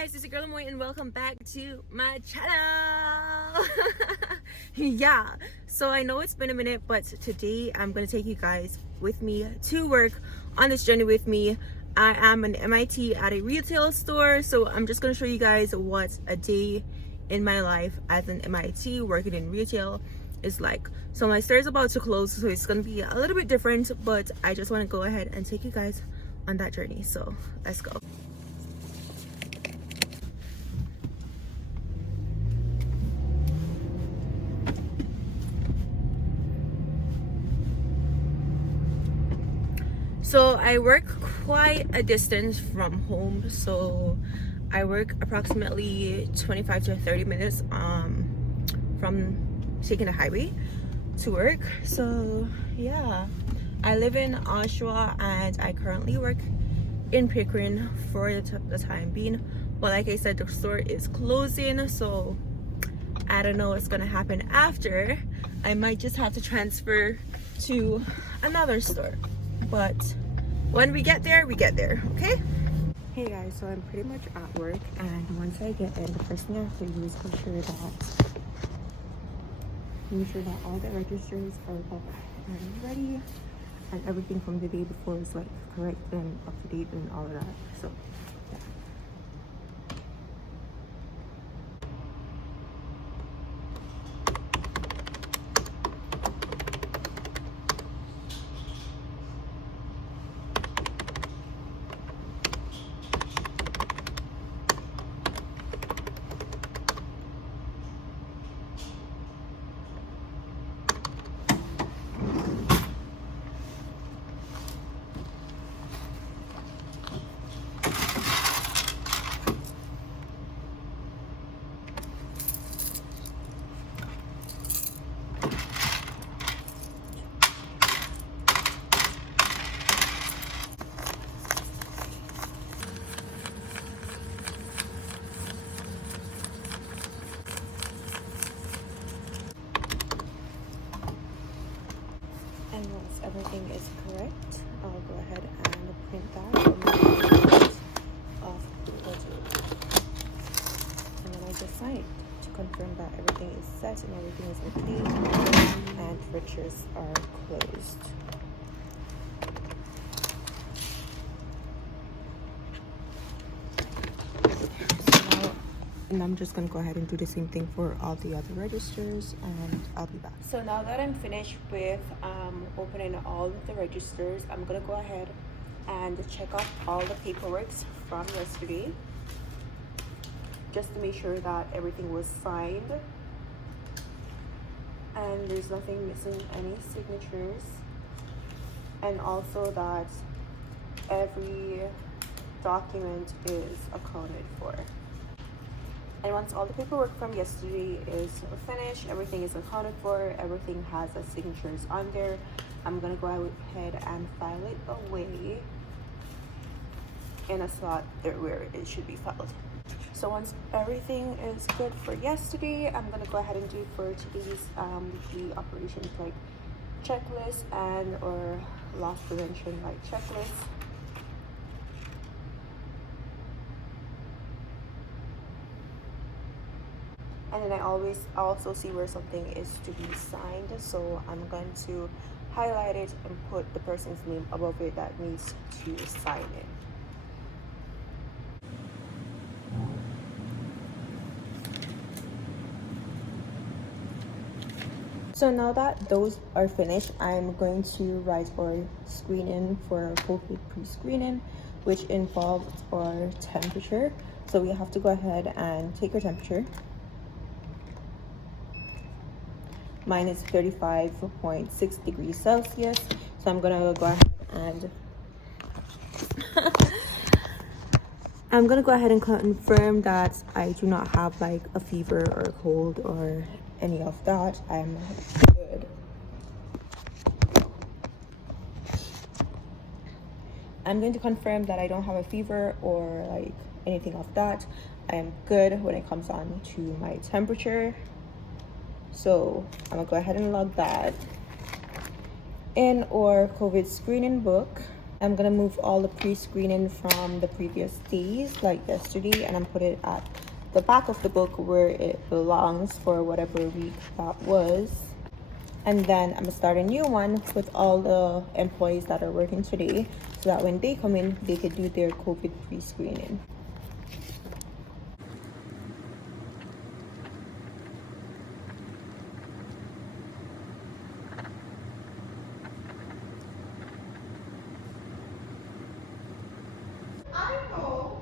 guys, it's your girl Amoy and welcome back to my channel. Yeah, so I know it's been a minute, but today I'm gonna take you guys with me to work on this journey with me. I am an MIT at a retail store, so I'm just gonna show you guys what a day in my life as an MIT working in retail is like. So my store is about to close, so it's gonna be a little bit different, but I just want to go ahead and take you guys on that journey. So let's go. So I work quite a distance from home, so I work approximately 25 to 30 minutes from taking the highway to work. So yeah, I live in Oshawa and I currently work in Prescreening for the time being, but like I said, the store is closing, so I don't know what's gonna happen after. I might just have to transfer to another store, but when we get there, okay? Hey guys, so I'm pretty much at work, and once I get in, the first thing I have to do is make sure that all the registers are up and ready, and everything from the day before is like correct and up to date and all of that. So yeah. And once everything is correct, I'll go ahead and print that off the order. And then I just sign to confirm that everything is set and everything is okay and registers are closed. And I'm just gonna go ahead and do the same thing for all the other registers, and I'll be back. So now that I'm finished with opening all of the registers, I'm gonna go ahead and check off all the paperwork from yesterday, just to make sure that everything was signed and there's nothing missing, any signatures, and also that every document is accounted for. And once all the paperwork from yesterday is finished, everything is accounted for, everything has the signatures on there, I'm gonna go ahead and file it away in a slot there where it should be filed. So once everything is good for yesterday, I'm gonna go ahead and do for today's weekly operations like checklist and or loss prevention like checklist. And then I always also see where something is to be signed, so I'm going to highlight it and put the person's name above it that needs to sign it. So now that those are finished, I'm going to write our screening for COVID pre-screening, which involves our temperature. So we have to go ahead and take our temperature. Mine is 35.6 degrees Celsius. So I'm gonna go ahead and confirm that I do not have like a fever or a cold or any of that. I'm good. I'm going to confirm that I don't have a fever or like anything of that. I am good when it comes on to my temperature. So I'm gonna go ahead and log that in our COVID screening book. I'm gonna move all the pre-screening from the previous days, like yesterday, and I'm put it at the back of the book where it belongs for whatever week that was. And then I'm gonna start a new one with all the employees that are working today, so that when they come in, they could do their COVID pre-screening. I know.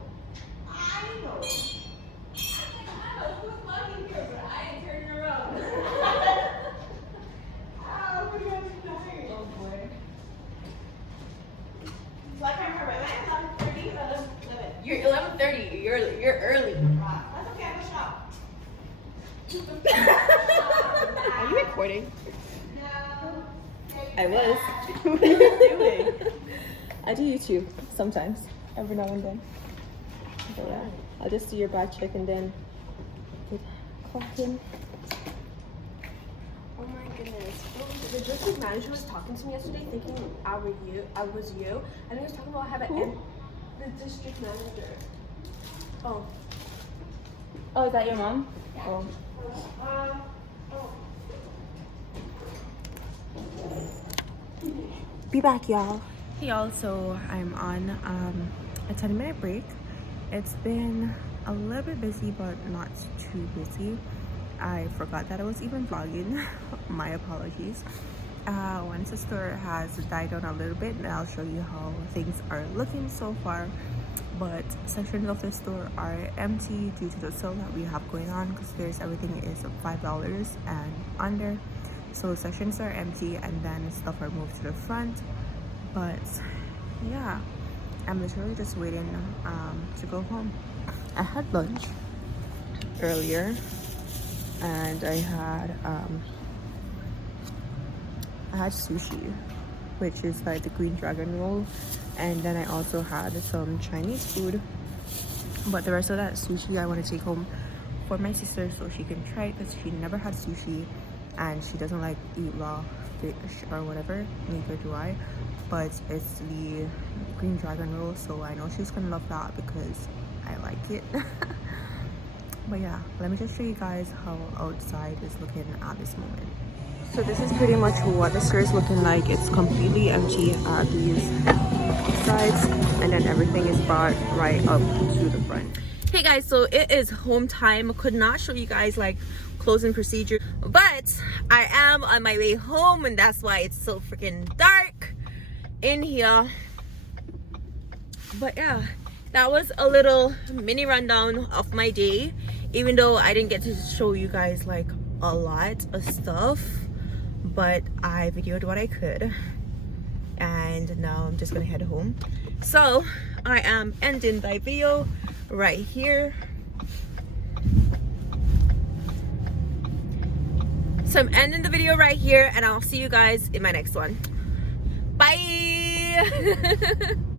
You're 11:30. You're early. That's okay. I'm gonna shop. Are you recording? No. I was. What are you doing? I do YouTube sometimes, every now and then. But yeah, I'll just do your back check and then clock in. Oh my goodness. The district manager was talking to me yesterday thinking I was you. And he was talking about having the district manager. Oh. Oh, is that your mom? Yeah. Oh. Be back, y'all. Hey y'all, so I'm on a 10-minute break. It's been a little bit busy, but not too busy. I forgot that I was even vlogging. My apologies. One sister has died down a little bit, and I'll show you how things are looking so far. But sections of the store are empty due to the sale that we have going on, because there's everything is $5 and under. So sections are empty, and then stuff are moved to the front. But yeah, I'm literally just waiting to go home. I had lunch earlier, and I had sushi, which is like the green dragon roll, and then I also had some Chinese food. But the rest of that sushi I want to take home for my sister so she can try it, because she never had sushi and she doesn't like eat raw fish or whatever. Neither do I. But it's the green dragon roll, so I know she's gonna love that because I like it. But yeah, let me just show you guys how outside is looking at this moment. So this is pretty much what the store is looking like. It's completely empty at these sides, and then everything is brought right up to the front. Hey guys, so it is home time. I could not show you guys like closing procedure, but I am on my way home, and that's why it's so freaking dark in here. But yeah, that was a little mini rundown of my day, even though I didn't get to show you guys like a lot of stuff, but I videoed what I could, and now I'm just gonna head home. So I am ending my video right here. So I'm ending the video right here, and I'll see you guys in my next one. Bye.